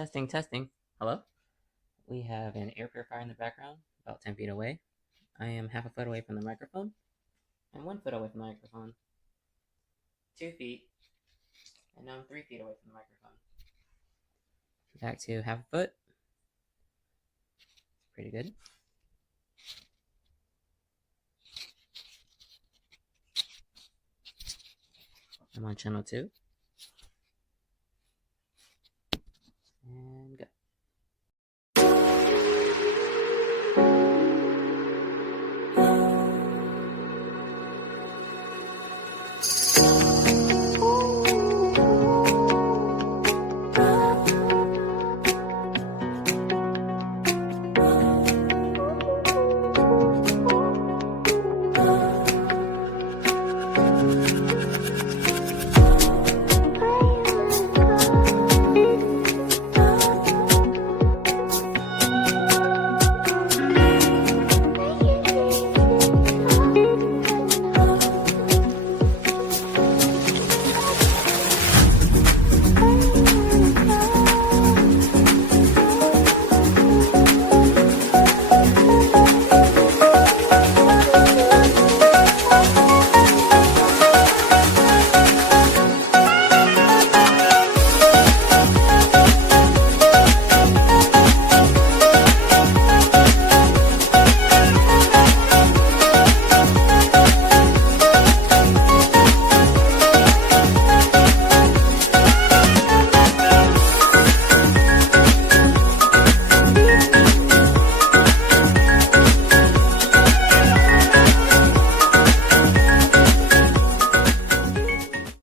Testing, testing. Hello? We have an air purifier in the background, about 10 feet away. I am half a foot away from the microphone. I'm 1 foot away from the microphone. 2 feet. And now I'm 3 feet away from the microphone. Back to half a foot. Pretty good. I'm on channel 2.